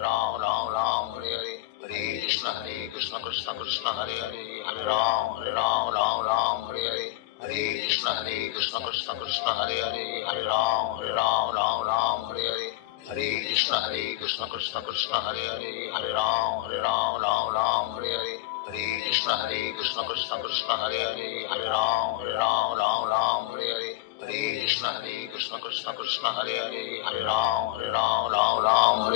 Ram Hare Hare. Hare Krishna, Krishna Krishna, Hare Hare, Hare Ram, Ram Hare Hare. Hare Krishna, Krishna Krishna, Hare Hare, Hare Ram, Ram Hare Hare. Hare Krishna, Krishna Krishna, Hare Hare, Hare Ram, Ram Hare Hare. Hare Krishna, Krishna Krishna, Hare Hare, Hare Ram, Ram Hare Hare.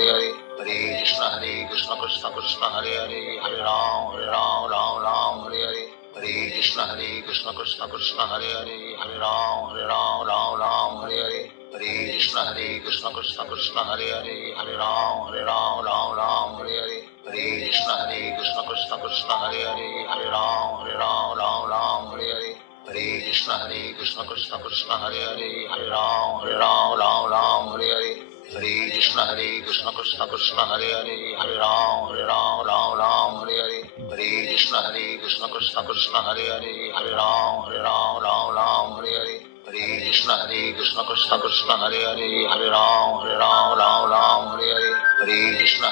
Hare Krishna, Krishna Krishna, Hare Hare, Hare Ram, Ram Hare Hare. Hare Krishna, Krishna Krishna, Hare Hare, Hare Ram, Ram Hare Hare. Hare Krishna, Krishna Krishna, Hare Hare, Hare Ram, Ram Hare Hare. Hare Krishna, Krishna Krishna, Hare Hare, Hare Ram, Ram Hare Hare. Hare Krishna, Krishna Krishna, Hare Hare, Hare Ram, Ram Hare Hare. Hare Krishna, Krishna Krishna, Hare Hare, Hare Ram, Ram Hare Hare. Hare Krishna,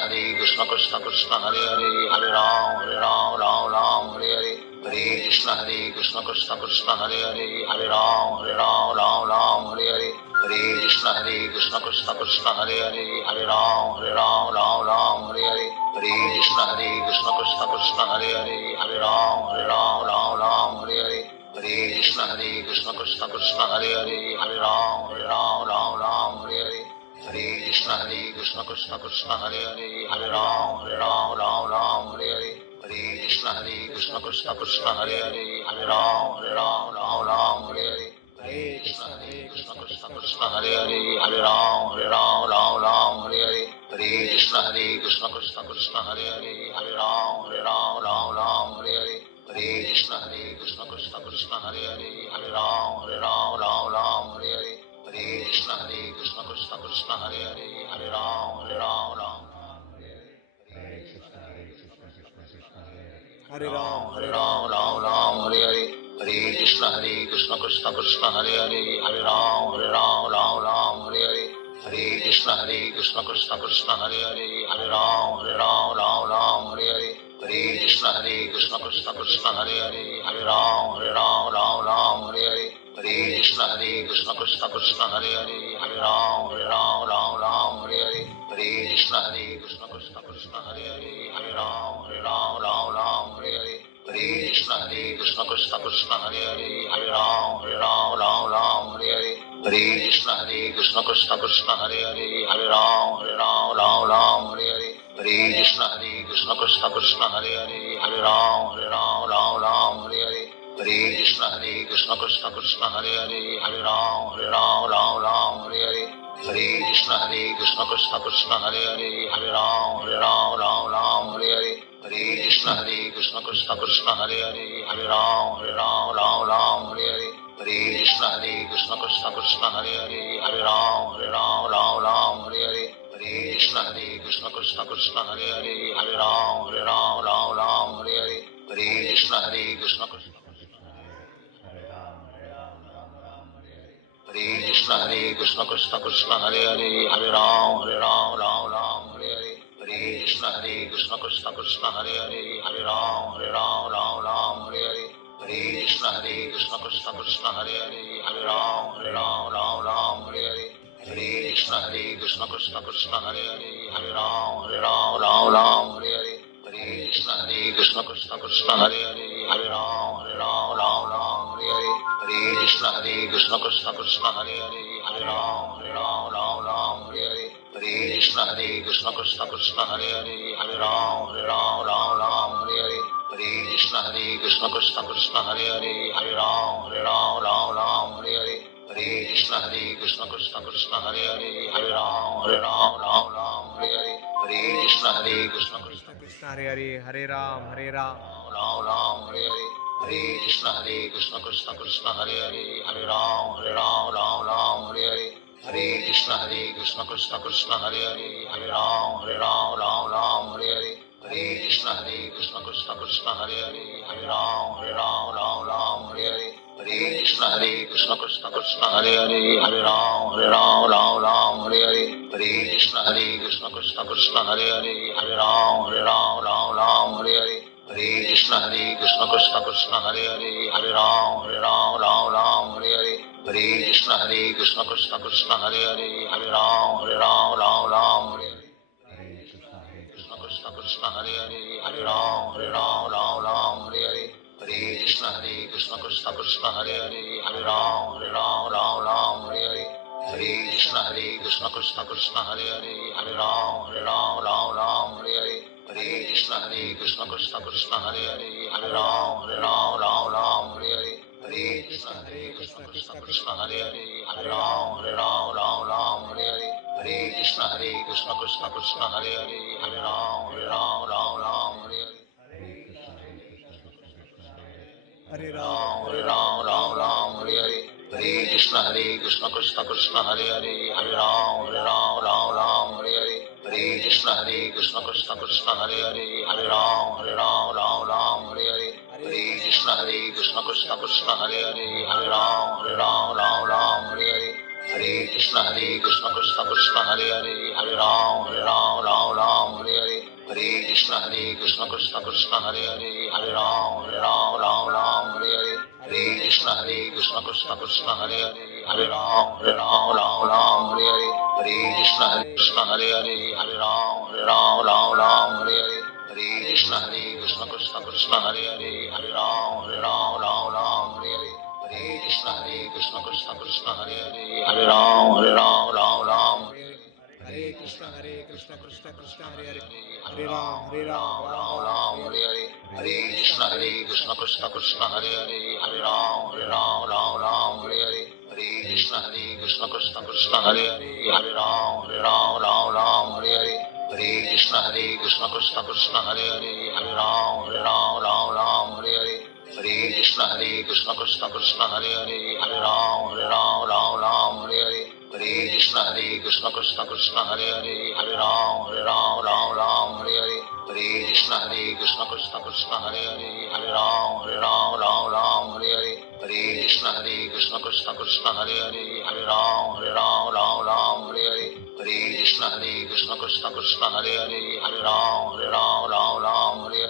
Krishna Krishna, Hare Hare, Hare Ram, Ram Hare Hare. Hare Krishna, Krishna Krishna, Hare Hare, Hare Ram, Ram Hare Hare. Hare Krishna, Krishna Krishna, Hare Hare, Hare Ram, Ram Hare Hare. Hare Krishna, Krishna Krishna, Hare Hare, Hare Ram, Ram Hare Hare. Hare Krishna, Krishna Krishna, Hare Hare, Hare Ram, Ram Hare Hare. Hare Krishna, Krishna Krishna, Hare Hare, Hare Ram, Ram Hare Hare. Hare Krishna, Krishna Krishna, Hare Hare, Hare Ram, Ram Hare Hare. Hare Krishna, Krishna Krishna Krishna Krishna Hare Hare Hare Ram Ram Ram Hare Hare Hare Krishna Krishna Krishna Hare Hare Hare Ram Ram Hare Hare Hare Krishna Krishna Krishna Hare Hare Hare Ram Ram Hare Hare Hare Krishna Krishna Krishna Hare Hare Hare Ram Ram Hare Hare Hare Krishna Krishna Krishna Hare Hare Hare Ram Ram Hare Ram, Hare Ram Ram Hare Hare Hare Krishna Krishna Krishna Hare Hare Hare Ram Ram Hare Hare Hare Krishna Krishna Krishna Hare Hare Hare Ram Ram Hare Hare Hare Krishna Krishna Krishna Hare Hare Hare Ram Ram Hare Hare Hare Krishna Krishna Krishna Hare Hare Hare Ram Ram Hare Hare Hare Krishna Krishna Krishna Hare Hare Hare Ram Ram Hare Hare Hare Krishna Krishna Krishna Hare Hare Hare Ram Ram Hare Hare Hare Krishna Krishna Krishna Hare Hare Hare Ram Ram Hare Hare Hare Krishna Krishna Krishna Hare Hare Hare Ram Ram Hare Hare Hare Krishna Krishna Krishna Hare Hare Hare Ram Ram Hare Hare Hare Krishna Krishna Krishna Hare Hare Hare Ram Ram Hare Hare Hare Krishna Krishna Krishna Hare Hare Hare Ram Ram Hare Hare Hare Krishna Krishna Krishna Hare Hare Hare Ram Ram Hare Hare Hare Krishna Krishna Krishna Hare Hare Hare Ram Ram Hare Hare Hare Krishna Krishna Hare Krishna Krishna Krishna Hare Hare Hare Ram Hare Hare Hare Krishna Krishna Krishna Hare Hare Hare Ram Hare Hare Hare Krishna Krishna Krishna Hare Hare Hare Ram Hare Hare Hare Krishna Krishna Krishna Hare Hare Hare Ram Hare Hare Hare Krishna Krishna Krishna Hare Hare Hare Ram Hare Hare Hare Krishna Krishna Krishna Hare Hare Hare Ram Hare Hare Hare Krishna Krishna Krishna Hare Hare Hare Ram Hare Hare Hare Krishna Krishna Krishna Hare Hare Hare Ram Hare Hare Hare Krishna Krishna Krishna Hare Hare Hare Ram Hare Hare Hare Krishna Krishna Krishna Hare Hare, Hare Ram, Hare Ram. Ram Hare Hare Hare Krishna Krishna Krishna Hare Hare Hare Ram Hare Hare Hare Krishna Krishna Krishna Hare Hare Hare Ram Hare Hare Hare Krishna Krishna Krishna Hare Hare Hare Ram Hare Hare Hare Krishna Krishna Krishna Hare Hare Hare Ram Hare Hare Hare Krishna Krishna Krishna Hare Hare Hare Ram Hare Hare Hare Krishna Krishna Krishna Hare Hare Hare Ram Hare Hare Hare Krishna Krishna Krishna Hare Hare Hare Ram Hare Hare Krishna Krishna Hare Hare Hare Ram Hare Hare Hare Krishna Krishna Krishna Hare Hare Hare Ram Hare Hare Hare Krishna Krishna Krishna Hare Hare Hare Ram Hare Hare Hare Krishna Krishna Krishna Hare Hare Hare Ram Hare Hare Hare Krishna Krishna Krishna Hare Hare Hare Ram Hare Hare Hare Krishna Krishna Krishna Hare Hare Hare Ram Hare Hare Hare Ram, Hare Ram Hare Hare Hare Krishna Krishna Krishna Hare Hare Hare Ram Hare Hare Hare Krishna Krishna Krishna Hare Hare Hare Ram Hare Hare Hare Krishna Krishna Krishna Hare Hare Hare Ram Hare Hare Hare Krishna Krishna Krishna Hare Hare Hare Ram Hare Hare Hare Krishna Krishna Krishna Hare Hare Hare Ram Hare Hare Hare Krishna Krishna Krishna Hare Hare Hare Ram Hare Hare Hare Krishna Krishna Hare Hare Hare Ram Hare Hare Hare Krishna Krishna Krishna Hare Hare Hare Ram Hare Hare Hare Krishna Krishna Krishna Hare Hare Hare Ram Hare Hare Hare Hare Krishna Krishna Krishna Hare Hare Hare Ram Ram Ram Ram Ram Hare Hare Hare Hare Hare Krishna Krishna Krishna Hare Hare Hare Ram Ram Hare Hare Hare Krishna Krishna Krishna Hare Hare Hare Ram Ram Hare Hare Hare Krishna Krishna Krishna Hare Hare Hare Ram Ram Hare Hare Hare Krishna Krishna Krishna Hare Hare Hare Ram Hare Hare Hare Krishna Krishna Krishna Hare Hare Hare Ram Hare Hare Hare Krishna Krishna Krishna Hare Hare Hare Ram Hare Hare Hare Krishna Krishna Krishna Hare Hare Hare Ram Hare Hare Hare Krishna Krishna Krishna Hare Hare Hare Ram Hare Hare. Hare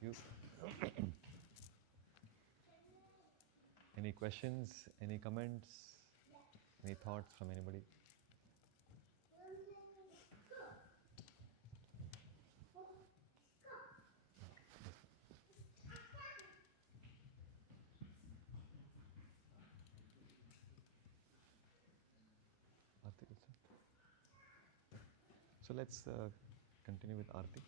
Krishna. Thank you. Any questions? Any comments? Any thoughts from anybody? Aarti also? So let's continue with Aarti.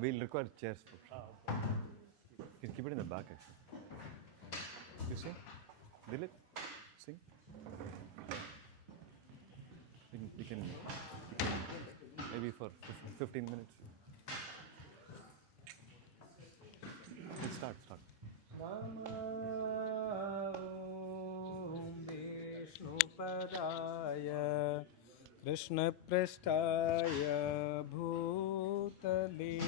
We'll require chairs. You can keep it in the back actually. You sing? Dilip? Sing? We can maybe for 15 minutes. Let's start. Vishnupadaya Krishna Prasthaya Bhutale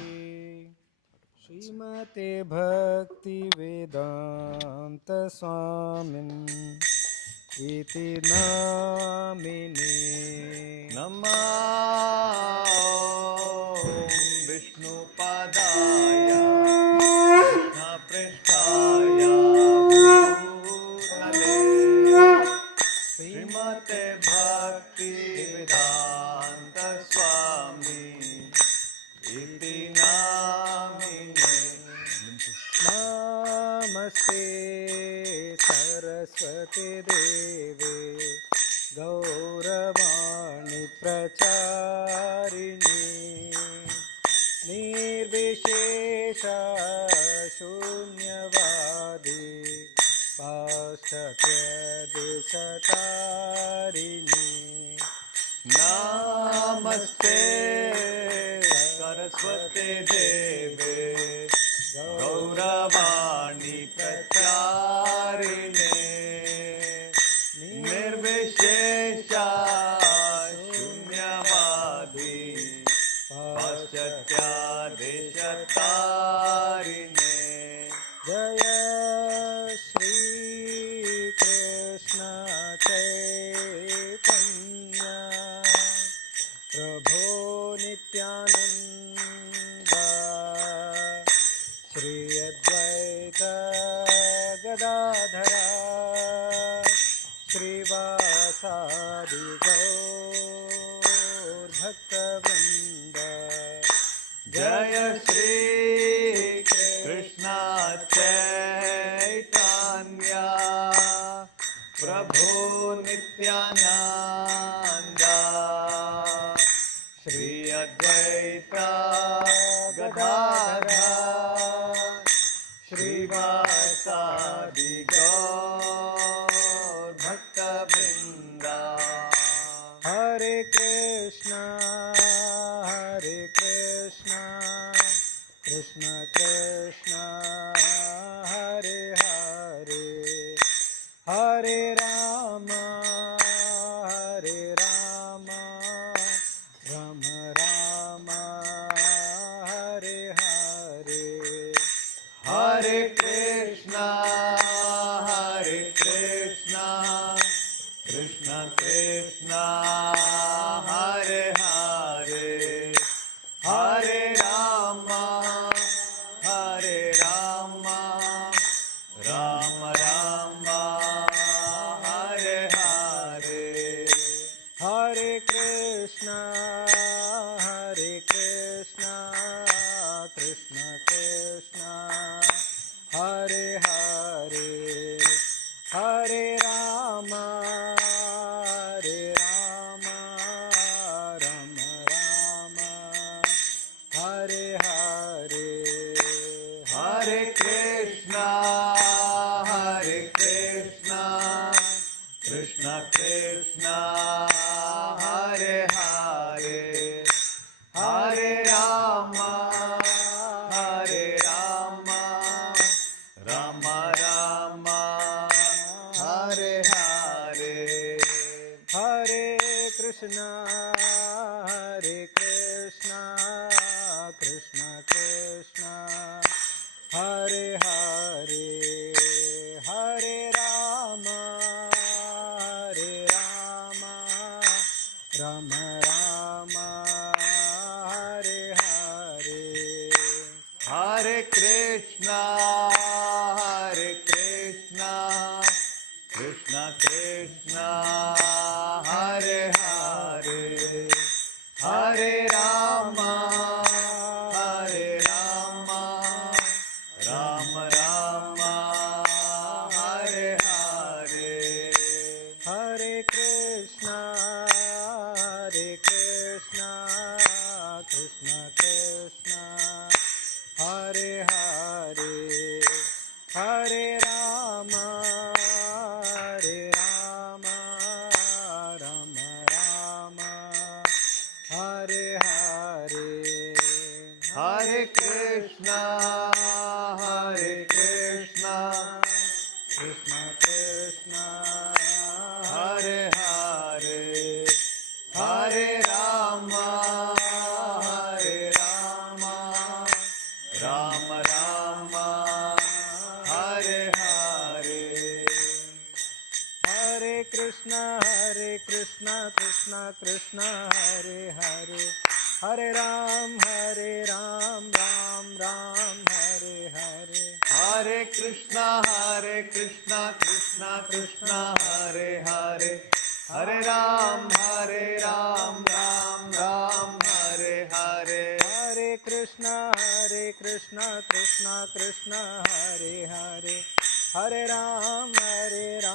Srimate Bhakti Vedanta Swamin Iti Namine Namah Vishnupadaya Krishna Prasthaya Bhutale Srimate Bhakti Vedanta Swami Iti Namine. Namaste Saraswati Deve Gauravani Pracharini Nirvishesha Shunyavadi Paschatya Desatarini. Namaste Saraswate Deve Gauravani Pracharine Nirvishesha Shunyavadi Paschatya Deshatarine. Jaya Shri Krishna Chaitanya Prabhu Nityananda Shri Advaita Gadadhara Srivasadi Gaur Bhaktavrinda. Jaya Shri Krishna Chaitanya Prabhu Nityananda Shri Shrivasadi Gaur Bhakta Vrinda. Hare Krishna, Krishna Krishna, Hare Hare, Hare Rama, Rama Rama, Hare Hare. Hare Krishna, Krishna Krishna, Hare Hare, Hare Rama, Rama Rama, Hare Hare. Hare Krishna, Krishna Krishna, Hare Hare, Hare Rama, Rama Rama, Hare Hare. Hare Krishna, Krishna Krishna, Hare Hare, Hare Rama, Rama Rama, Hare Hare. Hare Krishna, Krishna Krishna, Hare Hare, Hare Rama, Rama Rama, Hare Hare. Hare Krishna, Krishna Krishna, Hare Hare, Hare Rama, Rama Rama, Hare Hare. Hare Krishna, Krishna Krishna, Hare Hare, Hare Rama, Rama Rama, Hare Hare. Hare Krishna, Krishna Krishna, Hare Hare, Hare Rama, Rama Rama, Hare Hare. Hare Krishna, Krishna Krishna, Hare Hare, Hare Ram, Ram Ram, Hare Hare. Hare Krishna, Krishna Krishna, Hare Hare, Hare Ram, Ram Ram, Hare Hare. Hare Krishna, Krishna Krishna, Hare Hare, Hare Ram, Ram.